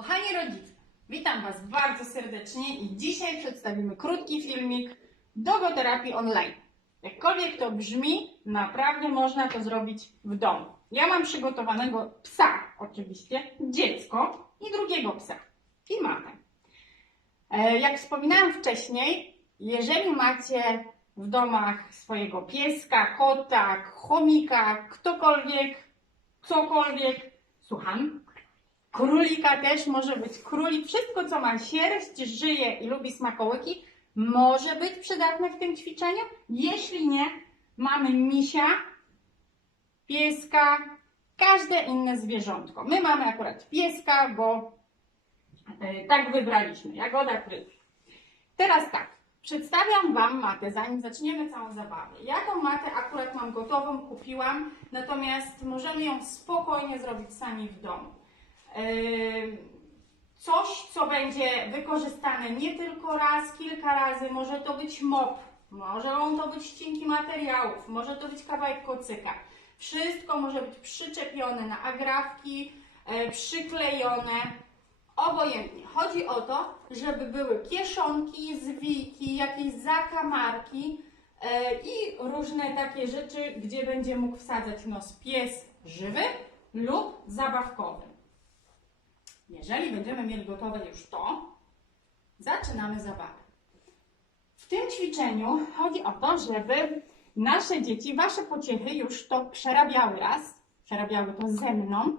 Kochani rodzice, witam Was bardzo serdecznie i dzisiaj przedstawimy krótki filmik dogoterapii online. Jakkolwiek to brzmi, naprawdę można to zrobić w domu. Ja mam przygotowanego psa, oczywiście, dziecko i drugiego psa i mamę. E, Jak wspominałam wcześniej, jeżeli macie w domach swojego pieska, kota, chomika, ktokolwiek, cokolwiek, słucham, Królika też może być. Królik, wszystko co ma sierść, żyje i lubi smakołyki, może być przydatne w tym ćwiczeniu. Jeśli nie, mamy misia, pieska, każde inne zwierzątko. My mamy akurat pieska, bo e, tak wybraliśmy. Jagoda kryt. Teraz tak, przedstawiam Wam matę, zanim zaczniemy całą zabawę. Jaką matę akurat mam gotową, kupiłam, natomiast możemy ją spokojnie zrobić sami w domu. Coś, co będzie wykorzystane nie tylko raz, kilka razy. Może to być mop, może to być ścinki materiałów, może to być kawałek kocyka. Wszystko może być przyczepione na agrafki, e, przyklejone, obojętnie. Chodzi o to, żeby były kieszonki, zwijki, jakieś zakamarki e, i różne takie rzeczy, gdzie będzie mógł wsadzać nos pies żywy lub zabawkowy. Jeżeli będziemy mieli gotowe już to, zaczynamy zabawę. W tym ćwiczeniu chodzi o to, żeby nasze dzieci, wasze pociechy już to przerabiały raz, przerabiały to ze mną.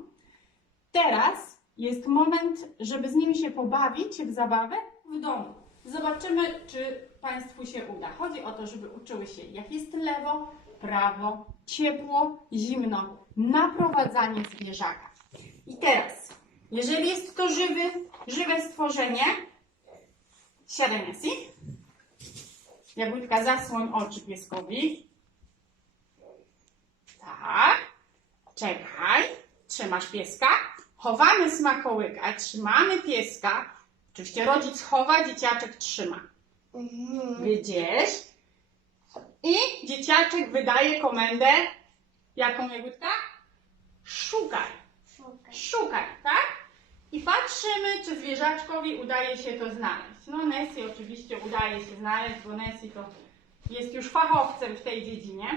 Teraz jest moment, żeby z nimi się pobawić w zabawę w domu. Zobaczymy, czy Państwu się uda. Chodzi o to, żeby uczyły się, jak jest lewo, prawo, ciepło, zimno, naprowadzanie zwierzaka. I teraz, jeżeli jest to żywy, żywe stworzenie, siadaj Messi. Jagódka, zasłoń oczy pieskowi. Tak. Czekaj. Trzymasz pieska. Chowamy smakołyka, trzymamy pieska. Oczywiście rodzic chowa, dzieciaczek trzyma. Widzisz? I dzieciaczek wydaje komendę. Jaką Jagódka? Szukaj. Szukaj, tak? I patrzymy, czy zwierzaczkowi udaje się to znaleźć. No Nessie oczywiście udaje się znaleźć, bo Nessie to jest już fachowcem w tej dziedzinie.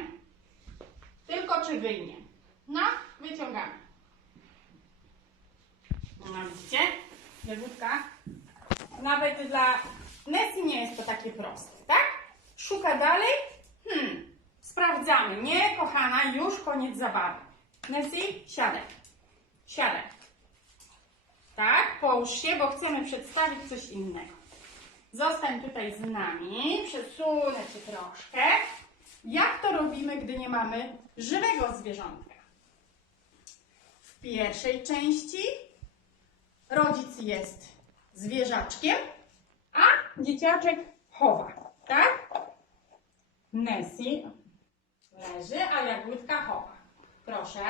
Tylko czy wyjmie? No, wyciągamy. No widzicie? Jagódka. Nawet dla Nessie nie jest to takie proste, tak? Szuka dalej. Hmm, sprawdzamy. Nie, kochana, już koniec zabawy. Nessie, siadaj. Siadaj. Tak, połóż się, bo chcemy przedstawić coś innego. Zostań tutaj z nami, przesunę Cię troszkę. Jak to robimy, gdy nie mamy żywego zwierzątka? W pierwszej części rodzic jest zwierzaczkiem, a dzieciaczek chowa, tak? Nessie leży, a Jagódka chowa. Proszę,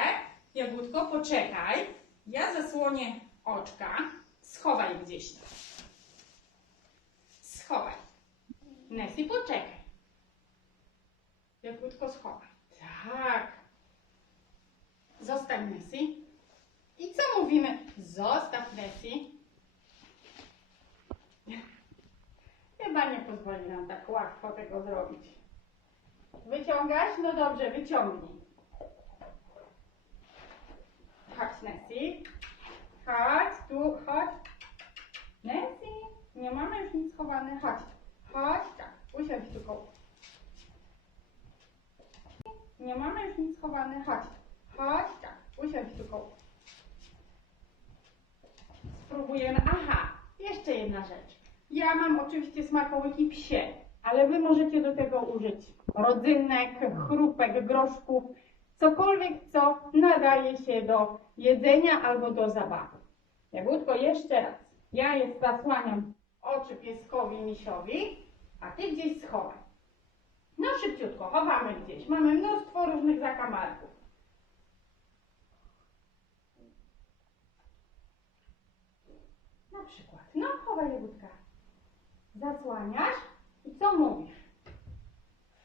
Jagódko, poczekaj. Ja zasłonię oczka. Schowaj gdzieś tam. Schowaj. Nessie, poczekaj. Jagódko, schowaj. Tak. Zostań, Nessie. I co mówimy? Zostaw, Nessie. Chyba nie pozwoli nam tak łatwo tego zrobić. Wyciągasz? No dobrze, wyciągnij. Chodź, Nessie. Chodź, tu, chodź. Nessie, nie mamy już nic schowane. Chodź. Chodź, tak. Usiądź koło. Nie mamy już nic schowane. Chodź. Chodź, tak. Usiądź koło. Spróbujemy. Aha, jeszcze jedna rzecz. Ja mam oczywiście smakołyki psie, ale wy możecie do tego użyć rodzynek, chrupek, groszków, cokolwiek, co nadaje się do jedzenia albo do zabawy. Jagódko, jeszcze raz. Ja jest zasłaniam oczy pieskowi, misiowi, a ty gdzieś schowaj. No szybciutko, chowamy gdzieś. Mamy mnóstwo różnych zakamarków. Na przykład. No, chowaj Jagódka. Zasłaniasz i co mówisz?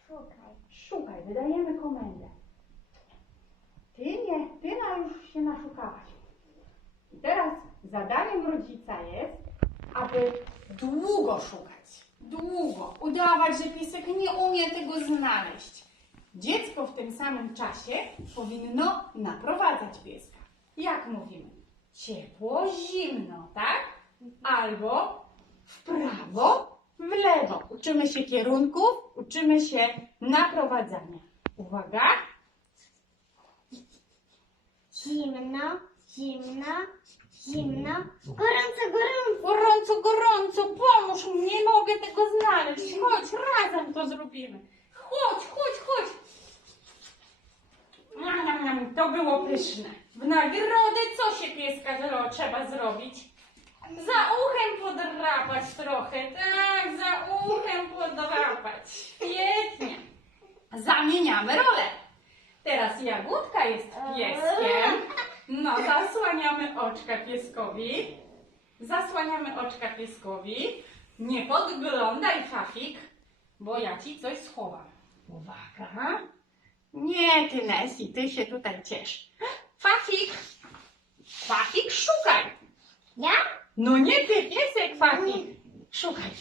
Szukaj. Szukaj, wydajemy komendę. Ty nie, ty na już się naszukałaś. I teraz zadaniem rodzica jest, aby długo szukać. Długo. Udawać, że piesek nie umie tego znaleźć. Dziecko w tym samym czasie powinno naprowadzać pieska. Jak mówimy? Ciepło, zimno, tak? Albo w prawo, w lewo. Uczymy się kierunków, uczymy się naprowadzania. Uwaga. Zimno, zimno, zimno. Gorąco, gorąco. Gorąco, gorąco, pomóż mi, nie mogę tego znaleźć. Chodź, razem to zrobimy. Chodź, chodź, chodź. To było pyszne. W nagrodę co się pieska zro- trzeba zrobić? Za uchem podrapać trochę, tak, za uchem podrapać. Świetnie. Zamieniamy rolę. Teraz Jagódka jest pieskiem. No, zasłaniamy oczka pieskowi. Zasłaniamy oczka pieskowi. Nie podglądaj, Fafik, bo ja ci coś schowam. Uwaga. Nie, ty Nessie, ty się tutaj ciesz. Fafik! Fafik, szukaj! Ja? No nie ty, piesek, Fafik! Szukaj.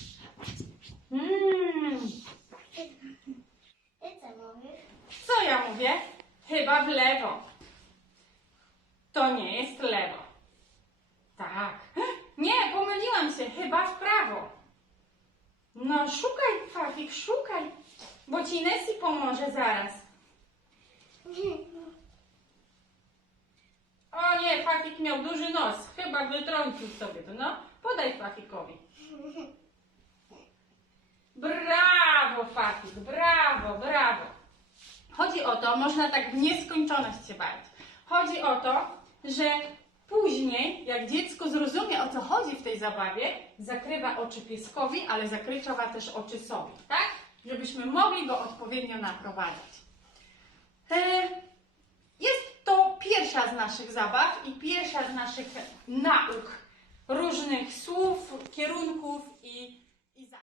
Mm, Ty co mówisz? co ja mówię? Chyba w lewo. To nie jest lewo. Tak. Nie, pomyliłam się. Chyba w prawo. No szukaj, Fafik, szukaj. Bo ci Nessie pomoże zaraz. O nie, Fafik miał duży nos. Chyba wytrącił sobie to. No, podaj Fafikowi. Brawo, Fafik, brawo, brawo. Chodzi o to, można tak w nieskończoność się bawić. Chodzi o to, że później, jak dziecko zrozumie o co chodzi w tej zabawie, zakrywa oczy pieskowi, ale zakrywa też oczy sobie, tak? Żebyśmy mogli go odpowiednio naprowadzać. E, Jest to pierwsza z naszych zabaw i pierwsza z naszych nauk różnych słów, kierunków i, i zadań.